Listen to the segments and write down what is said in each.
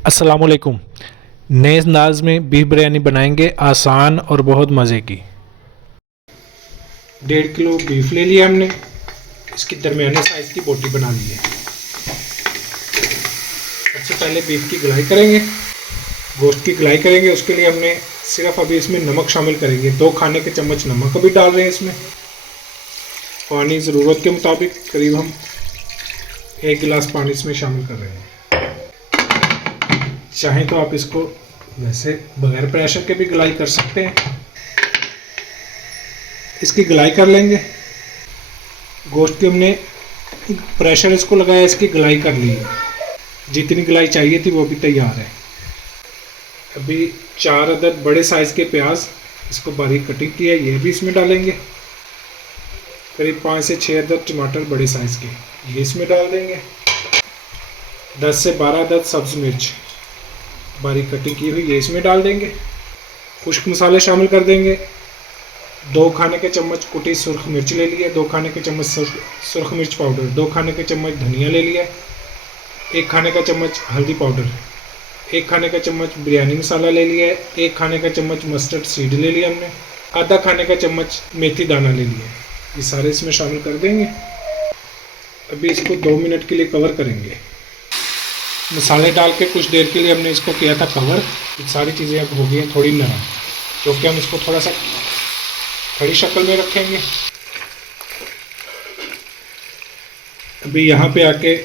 अस्सलाम वालेकुम। नए अंदाज में बीफ बिरयानी बनाएंगे, आसान और बहुत मज़े की। 1.5 किलो बीफ ले लिया हमने। इसकी दरमियाने साइज़ की बोटी बना ली है। सबसे पहले बीफ की गलाई करेंगे, गोश्त की गलाई करेंगे। उसके लिए हमने सिर्फ अभी इसमें नमक शामिल करेंगे। 2 खाने के चम्मच नमक अभी डाल रहे हैं इसमें। पानी ज़रूरत के मुताबिक करीब हम 1 गिलास पानी इसमें शामिल कर रहे हैं। चाहें तो आप इसको वैसे बगैर प्रेशर के भी गलाई कर सकते हैं। इसकी गलाई कर लेंगे। गोश्त की हमने प्रेशर इसको लगाया, इसकी गलाई कर ली है। जितनी गलाई चाहिए थी वो भी तैयार है। अभी 4 अदद बड़े साइज़ के प्याज, इसको बारीक कटिंग किया है, ये भी इसमें डालेंगे। करीब 5 से 6 अदद टमाटर बड़े साइज़ के, ये इसमें डाल देंगे। 10 से 12 अदद सब्ज़ मिर्च बारीक कटिंग की हुई, ये इसमें डाल देंगे। खुश्क मसाले शामिल कर देंगे। 2 खाने के चम्मच कुटी सुरख मिर्च ले लिया, 2 खाने के चम्मच सुरख मिर्च पाउडर, 2 खाने के चम्मच धनिया ले लिया, 1 खाने का चम्मच हल्दी पाउडर, 1 खाने का चम्मच बिरयानी मसाला ले लिया, 1 खाने का चम्मच मस्टर्ड सीड ले लिया हमने, आधा खाने का चम्मच मेथी दाना ले लिया। ये सारे इसमें शामिल कर देंगे। अभी इसको 2 मिनट के लिए कवर करेंगे। मसाले डाल के कुछ देर के लिए हमने इसको किया था कवर। ये सारी चीज़ें अब हो गई हैं थोड़ी नरम, क्योंकि हम इसको थोड़ा सा खड़ी शक्ल में रखेंगे। अभी यहाँ पे आके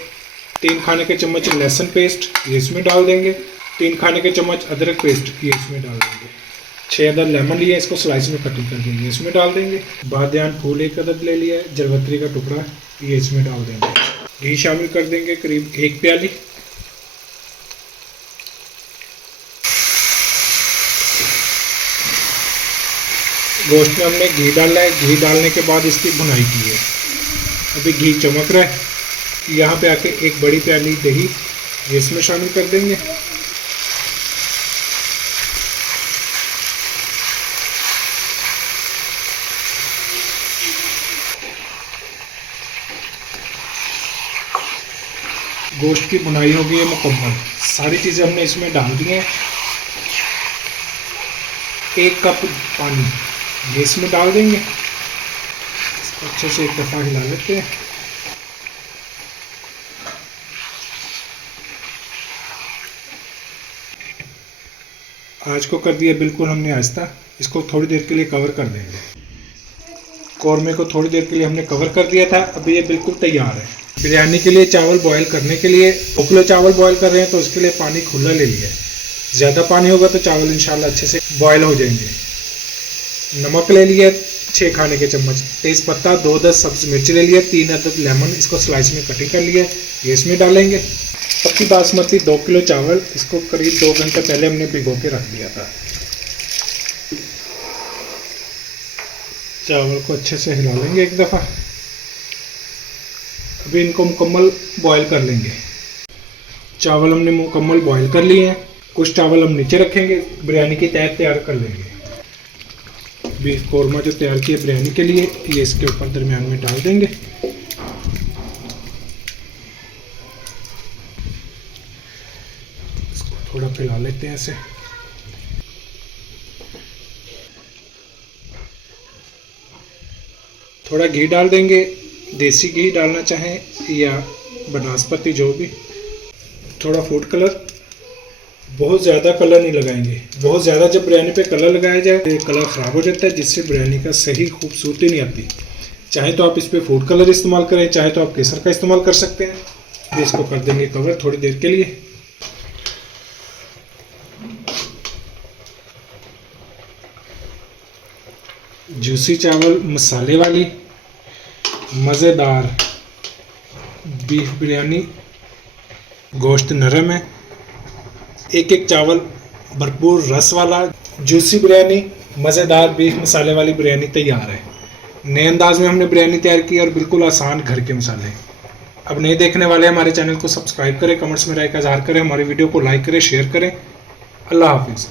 3 खाने के चम्मच लहसुन पेस्ट ये इसमें डाल देंगे, 3 खाने के चम्मच अदरक पेस्ट ये इसमें डाल देंगे। 6 अदद लेमन लिया, इसको स्लाइस में कटिंग कर देंगे, इसमें डाल देंगे। बादियान फूल 1 अदद ले लिया है, जरवत्री का टुकड़ा ये इसमें डाल देंगे। घी शामिल कर देंगे करीब 1 प्याली। गोश्त में हमने घी डाला है, घी डालने के बाद इसकी भुनाई की है। अभी घी चमक रहा है। यहाँ पे आके 1 बड़ी प्याली दही ये इसमें शामिल कर देंगे। गोश्त की भुनाई हो गई है मुकम्मल। सारी चीज़ें हमने इसमें डाल दी हैं। 1 कप पानी ये इसमें डाल देंगे। इसको अच्छे से एक दफ़ा हिला लेते हैं। आज को कर दिया बिल्कुल हमने आहिस्ता। इसको थोड़ी देर के लिए कवर कर देंगे। कौरमे को थोड़ी देर के लिए हमने कवर कर दिया था। अभी ये बिल्कुल तैयार है। बिरयानी के लिए चावल बॉयल करने के लिए 2 किलो चावल बॉयल कर रहे हैं, तो उसके लिए पानी खुला ले लिया है। ज़्यादा पानी होगा तो चावल इंशाल्लाह अच्छे से बॉयल हो जाएंगे। नमक ले लिया 6 खाने के चम्मच, तेज़पत्ता 2 अदद सब्ज़ मिर्च ले लिया, 3 अदद लेमन इसको स्लाइस में कटिंग कर लिया, ये इसमें डालेंगे। पक्की बासमती 2 किलो चावल, इसको करीब 2 घंटे पहले हमने भिगो के रख दिया था। चावल को अच्छे से हिला लेंगे एक दफ़ा। अभी इनको मुकम्मल बॉयल कर लेंगे। चावल हमने मुकम्मल बॉयल कर लिए हैं। कुछ चावल हम नीचे रखेंगे, बिरयानी की तैयार तैयार कर लेंगे। बीफ कौरमा जो तैयार किया बिरयानी के लिए, ये इसके ऊपर दरमियान में डाल देंगे। इसको थोड़ा फैला लेते हैं ऐसे। थोड़ा घी डाल देंगे, देसी घी डालना चाहें या बनास्पति जो भी। थोड़ा फूड कलर, बहुत ज़्यादा कलर नहीं लगाएंगे। बहुत ज़्यादा जब बिरयानी पे कलर लगाया जाए तो कलर ख़राब हो जाता है, जिससे बिरयानी का सही खूबसूरती नहीं आती। चाहे तो आप इस पर फूड कलर इस्तेमाल करें, चाहे तो आप केसर का इस्तेमाल कर सकते हैं। अभी इसको कर देंगे कवर थोड़ी देर के लिए। जूसी चावल, मसाले वाली मज़ेदार बीफ बिरयानी। गोश्त नरम है, एक चावल भरपूर रस वाला जूसी बिरयानी, मज़ेदार बीफ मसाले वाली बिरयानी तैयार है। नए अंदाज में हमने बिरयानी तैयार की और बिल्कुल आसान घर के मसाले। अब नए देखने वाले हमारे चैनल को सब्सक्राइब करें, कमेंट्स में राय का इज़हार करें, हमारी वीडियो को लाइक करें, शेयर करें। अल्लाह हाफिज़।